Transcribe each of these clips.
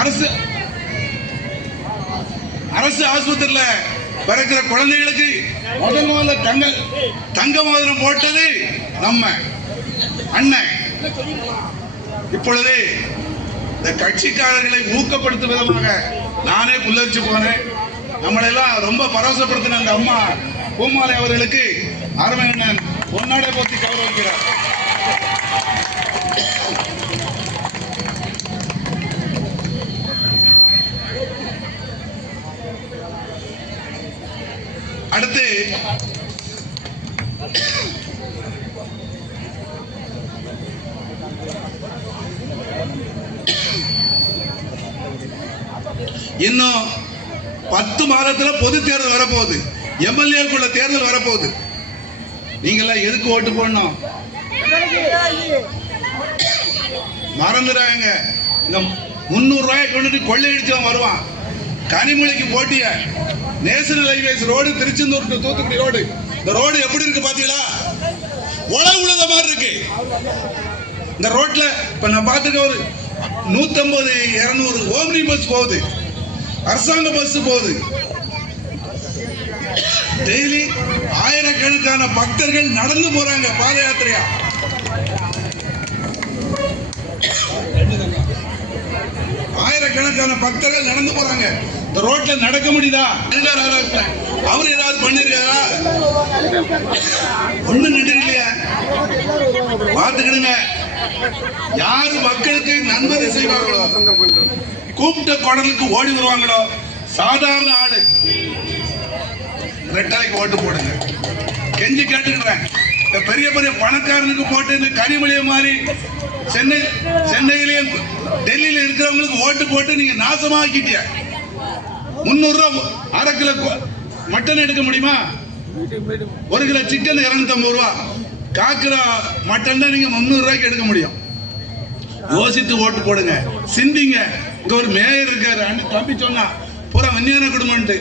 அரசு அரசு ஆஸ்பத்திரியில பிறக்கிற குழந்தைகளுக்கு முதல் முதல்ல தங்க தங்க மோதிரம் போட்டது நம்ம அண்ணன். இப்பொழுது இந்த கட்சிக்காரர்களை ஊக்கப்படுத்தும் விதமாக நானே புல்லரிச்சு போனேன். நம்மளெல்லாம் ரொம்ப பரவசப்படுத்தின அந்த அம்மா பூமாலை அவர்களுக்கு அருமையண்ணன் பொன்னாடை போத்தி கௌரவிக்கிறார். அடுத்து இன்னும் பத்து மாதத்துல பொது தேர்தல் வரப்போகுது. எம்எல்ஏக்குள்ள தேர்தல் வரப்போகுது. நீங்களாம் எதுக்கு ஓட்டு போடணும்? மறந்துடாங்க இந்த முந்நூறு ரூபாய் கொண்டுட்டு கொள்ளையடிச்சவன் வருவான். கனிமொழிக்கு போட்டிய. National highways road Tiruchendur to Thoothukudi road. இந்த ரோடு எப்படி இருக்கு பாத்தீங்களா? உலக உழுத மாதிரி இருக்கு. இந்த ரோட்ல இப்ப நான் பார்த்துக்க ஒரு நூத்தம்பது இருநூறு ஓம்னி பஸ் போகுது. அரசாங்க பஸ் போகுது. டெய்லி ஆயிரக்கணக்கான பக்தர்கள் நடந்து போறாங்க பாத யாத்திரையா. ஆயிரக்கணக்கான பக்தர்கள் நடந்து போறாங்க. இந்த ரோட்ல நடக்க முடியுதா? அவர் ஏதாவது பண்ணிருக்காரா? ஒண்ணு நின்றுலையா பார்த்துக்கிடுங்க. யாரு மக்களுக்கு நன்மதி செய்வார்களோ? கூப்பிட்ட குடலுக்கு ஓடி வருவாங்களோ? சாதாரண ஆளு. ரெட்டாய்க்கு ஓட்டு போடுங்க. கெஞ்சி கேட்டுக்கிறேன் இந்த பெரிய பெரிய பணக்காரனுக்கு போட்டு இந்த கனிமொழியை மாதிரி சென்னை சென்னையிலேயும் டெல்லியில இருக்கிறவங்களுக்கு ஓட்டு போட்டு நீங்க நாசமாக்கிட்டிய முன்னூறு ரூபா அரை கிலோ மட்டன் எடுக்க முடியுமா? ஒரு கிலோ சிக்கன் இருநூத்தம்பது ரூபா. காக்கிற மட்டன் தான் நீங்க முந்நூறு ரூபாய்க்கு எடுக்க முடியும். யோசித்து ஓட்டு போடுங்க. சிந்திங்க. இங்க ஒரு மேயர் இருக்காரு. அண்ணன் தம்பி சொன்னா பூரா வன்னியான குடும்பம்ட்டு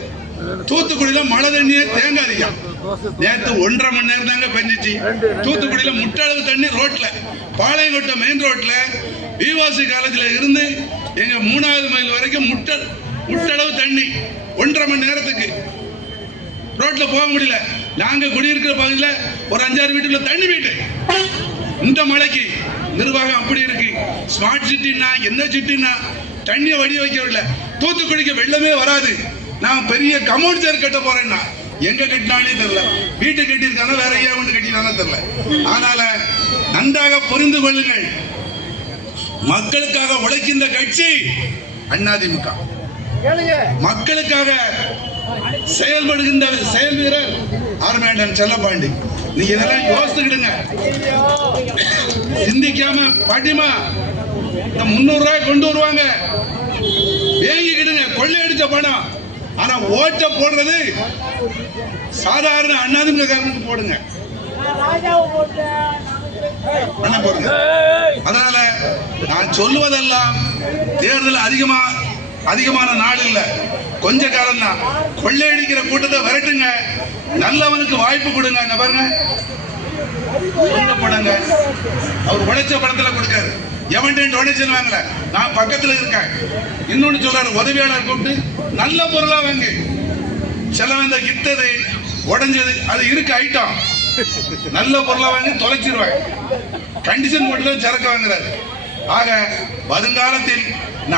தூத்துக்குடியில மழை தண்ணியே அதிகம். நேத்து ஒன்றரை மணி நேரம் தாங்க பெஞ்சிச்சு. தூத்துக்குடியில முட்டளவு தண்ணி ரோட்ல. பாளையங்கோட்டை மெயின் ரோட்ல விவாசி காலத்துல இருந்து எங்க மூணாவது மைல் வரைக்கும் முட்டை முட்டளவு தண்ணி ஒன்றரை மணி நேரத்துக்கு. ரோட்ல போக முடியல. நாங்க குடியிருக்கிற பகுதியில ஒரு அஞ்சாறு வீட்டுல தண்ணி வீட்டு இந்த மழைக்கு நிர்வாகம் அப்படி இருக்கு. ஸ்மார்ட் சிட்டினா என்ன சிட்டினா தண்ணியை வடி வைக்கவில்லை தூத்துக்குடிக்கு வெள்ளமே வராது. நான் பெரிய கமௌண்ட் சேர் கட்ட போறேன்னா எங்க கட்டினாலே தெரியல. வீட்டு கட்டியிருக்காங்க வேற ஏன் ஒன்று கட்டினாலும் தெரியல. அதனால நன்றாக புரிந்து கொள்ளுங்கள். மக்களுக்காக உழைக்கின்ற கட்சி அதிமுக மக்களுக்காக செயல்படுகின்ற செயல் வீரர் ஆர்மேண்டன் செல்லப்பாண்டி. நீங்க இதெல்லாம் யோசிச்சுக்கிடுங்க. சிந்திக்காம பாட்டிமா இந்த முன்னூறு ரூபாய் கொண்டு வருவாங்க. வேங்கிக்கிடுங்க கொள்ளையடிச்ச பணம். ஆனா ஓட்ட போடுறது சாதாரண அண்ணாதிமுககாரனுக்கு போடுங்க. என்ன போடுங்க. அதனால நான் சொல்லுவதெல்லாம் தேர்தல் அதிகமா அதிகமான நாள் இல்ல. கொஞ்ச காலம் தான் கொள்ளையடிக்கிற கூட்டத்தை விரட்டுங்க. நல்லவனுக்கு வாய்ப்பு கொடுங்க இங்க பாருங்க. சொந்த பணங்க அவர் உழைச்ச படத்துல கொடுக்காரு. எவன்டையும் டொனேஷன் வாங்கல. நான் பக்கத்துல இருக்கேன். இன்னொன்னு சொல்றாரு உதவியாளர் கூப்பிட்டு நல்ல பொருளா வாங்கு. செலவந்த கிட்டது உடஞ்சது அது இருக்கு ஐட்டம் நல்ல பொருளா வாங்கி தொலைச்சிருவாங்க கண்டிஷன் போட்டு சரக்கு வாங்குறாரு. ஆக வருங்காலத்தில்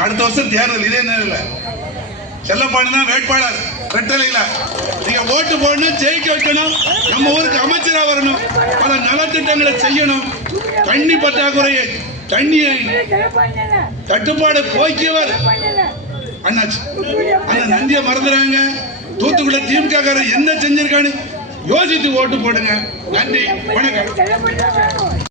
அடுத்த வருஷம் தேர்தல் இதே நேரில் செல்லப்பாண்டி தான் வேட்பாளர் ரெட்டலையில நீங்க ஓட்டு போடணும் ஜெயிக்க வைக்கணும் நம்ம ஊருக்கு அமைச்சரா வரணும். பல நலத்திட்டங்களை செய்யணும். தண்ணி பற்றாக்குறையை தண்ணியை தட்டுப்பாடு போக்கியவர் அண்ணாச்சி. அந்த நந்தியை மறந்துறாங்க. தூத்துக்குள்ள திமுக என்ன செஞ்சிருக்கான்னு யோசித்து ஓட்டு போடுங்க. நன்றி வணக்கம்.